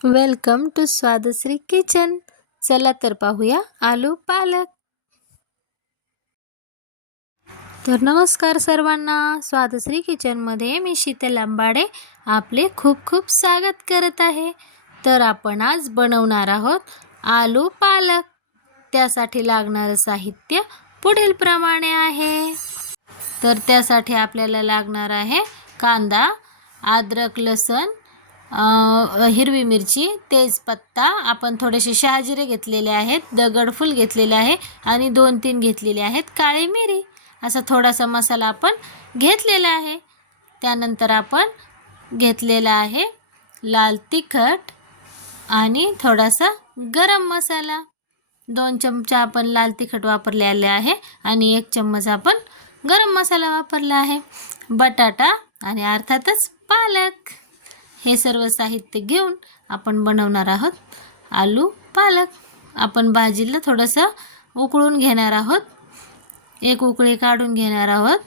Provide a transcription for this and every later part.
Welcome to स्वादश्री kitchen. चला तर पाहूया आलू पालक. तर नमस्कार सर्वांना. स्वादश्री किचनमध्ये मी शीतल आंबाडे आपले खूप खूप स्वागत करत आहे. तर आपण आज बनवणार आहोत आलू पालक. त्यासाठी लागणारं साहित्य पुढील प्रमाणे आहे. तर त्यासाठी आपल्याला लागणार आहे कांदा, अद्रक, लसूण, हिरवी मिरची, तेजपत्ता, आपण थोडेसे शहाजिरे घेतलेले आहेत, दगडफूल घेतलेले आहे आणि 2-3 घेतलेले आहेत काळी मिरी. असा थोडासा मसाला आपण घेतलेला आहे. त्यानंतर आपण घेतलेला आहे लाल तिखट आणि थोडासा गरम मसाला. 2 चमचा आपण लाल तिखट वापरलेले आहे आणि 1 चम्मच आपण गरम मसाला वापरला आहे. बटाटा आणि अर्थातच पालक. हे सर्व साहित्य घेऊन आपण बनवणार आहोत आलू पालक. आपण भाजीला थोडंसं उकळून घेणार आहोत. 1 उकळी काढून घेणार आहोत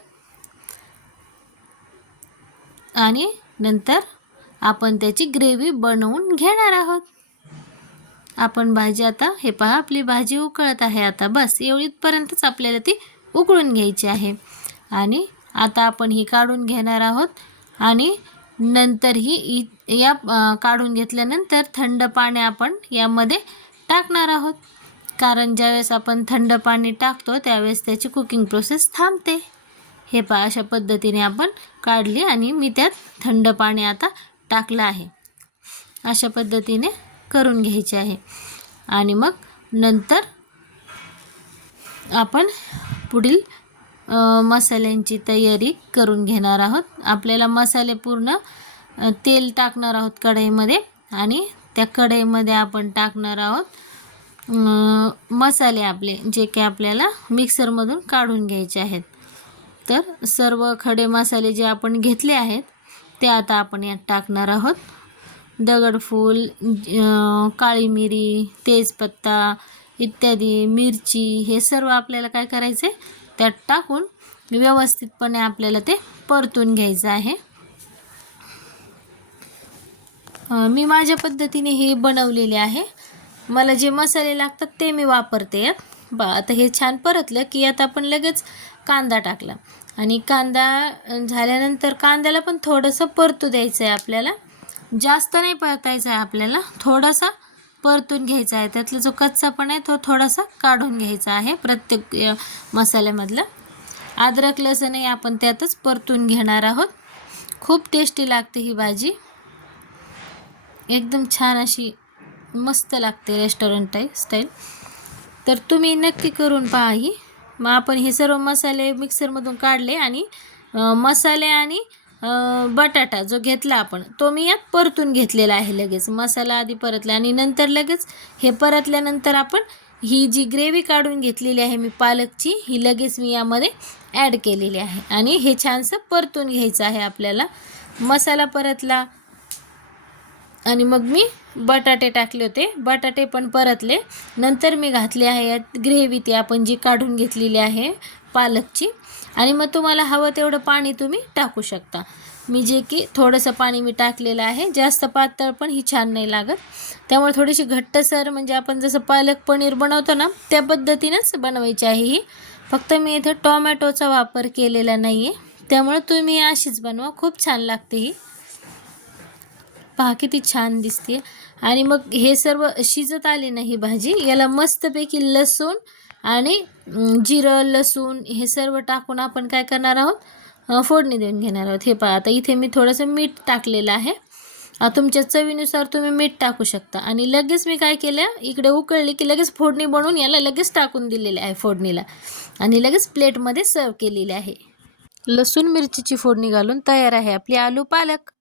आणि नंतर आपण त्याची ग्रेव्ही बनवून घेणार आहोत. आपण भाजी आता हे पहा, आपली भाजी उकळत आहे. आता बस एवढीपर्यंतच आपल्याला ती उकळून घ्यायची आहे. आणि आता आपण ही काढून घेणार आहोत आणि नंतर ही या काढून घेतल्यानंतर थंड पाणी आपण यामध्ये टाकणार आहोत. कारण ज्यावेळेस आपण थंड पाणी टाकतो त्यावेळेस त्याची कुकिंग प्रोसेस थांबते. हे पहा, अशा पद्धतीने आपण काढली आणि मी त्यात थंड पाणी आता टाकलं आहे. अशा पद्धतीने करून घ्यायचे आहे. आणि मग नंतर आपण पुढील मसाल्यांची तयारी करून घेणार आहोत. आपल्याला मसाले पूर्ण तेल टाकणार आहोत कढईमध्ये आणि त्या कढईमध्ये आपण टाकणार आहोत मसाले आपले, जे की आपल्याला मिक्सरमधून काढून घ्यायचे आहेत. तर सर्व खडे मसाले जे आपण घेतले आहेत ते आता आपण यात टाकणार आहोत. दगडफूल, काळी मिरी, तेजपत्ता इत्यादी, मिरची, हे सर्व आपल्याला काय करायचं आहे, त्यात टाकून व्यवस्थितपणे आपल्याला ते परतून घ्यायचं आहे. मी माझ्या पद्धतीने हे बनवलेले आहे. मला जे मसाले लागतात ते मी वापरते यात. आता हे छान परतलं की यात आपण लगेच कांदा टाकला आणि कांदा झाल्यानंतर कांद्याला पण थोडंसं परतू द्यायचं आहे आपल्याला. जास्त नाही परतायचं आहे आपल्याला, थोडासा परतून घ्यायचा आहे. त्यातला जो कच्चापणा आहे तो थोडासा काढून घ्यायचा आहे प्रत्येक मसाल्यामधलं. अद्रक लसूणही आपण त्यातच परतून घेणार आहोत. खूप टेस्टी लागते ही भाजी, एकदम छान अशी मस्त लागते रेस्टॉरंट स्टाईल. तर तुम्ही नक्की करून पहा ही. मग आपण हे सर्व मसाले मिक्सरमधून काढले आणि मसाले आणि बटाटा जो घेतला आपण तो मी यात परतून घेतलेला आहे. लगेच मसाला आधी परतला आणि नंतर लगेच हे परतल्यानंतर आपण ही जी ग्रेव्ही काढून घेतलेली आहे मी पालकची, ही लगेच मी यामध्ये ॲड केलेली आहे आणि हे छानसं परतून घ्यायचं आहे आपल्याला. मसाला परतला आणि मग मी बटाटे टाकले होते, बटाटे पण परतले. नंतर मी घातले आहे यात ग्रेव्ही, ती आपण जी काढून घेतलेली आहे पालकची. आणि मग तुम्हाला हवं तेवढं पाणी तुम्ही टाकू शकता. मी जे की थोडंसं पाणी मी टाकलेलं आहे. जास्त पातळ पण ही छान नाही लागत, त्यामुळे थोडीशी घट्टसर, म्हणजे आपण जसं पालक पनीर बनवतो ना त्या पद्धतीनंच बनवायची आहे ही. फक्त मी इथं टोमॅटोचा वापर केलेला नाही आहे, त्यामुळे तुम्ही अशीच बनवा, खूप छान लागते ही. पहा किती छान दिसते. आणि मग हे सर्व शिजत आली ना ही भाजी, याला मस्तपैकी लसूण आणि जिरं, लसूण हे सर्व टाकून आपण काय करणार आहोत, फोडणी देऊन घेणार आहोत. हे पहा, आता इथे मी थोडंसं मीठ टाकलेलं आहे. तुमच्या चवीनुसार तुम्ही मीठ टाकू शकता. आणि लगेच मी काय केलं, इकडे उकळली की लगेच फोडणी बनवून याला लगेच टाकून दिलेली आहे फोडणीला आणि लगेच प्लेटमध्ये सर्व केलेली आहे. लसूण मिरचीची फोडणी घालून तयार आहे आपली आलू पालक.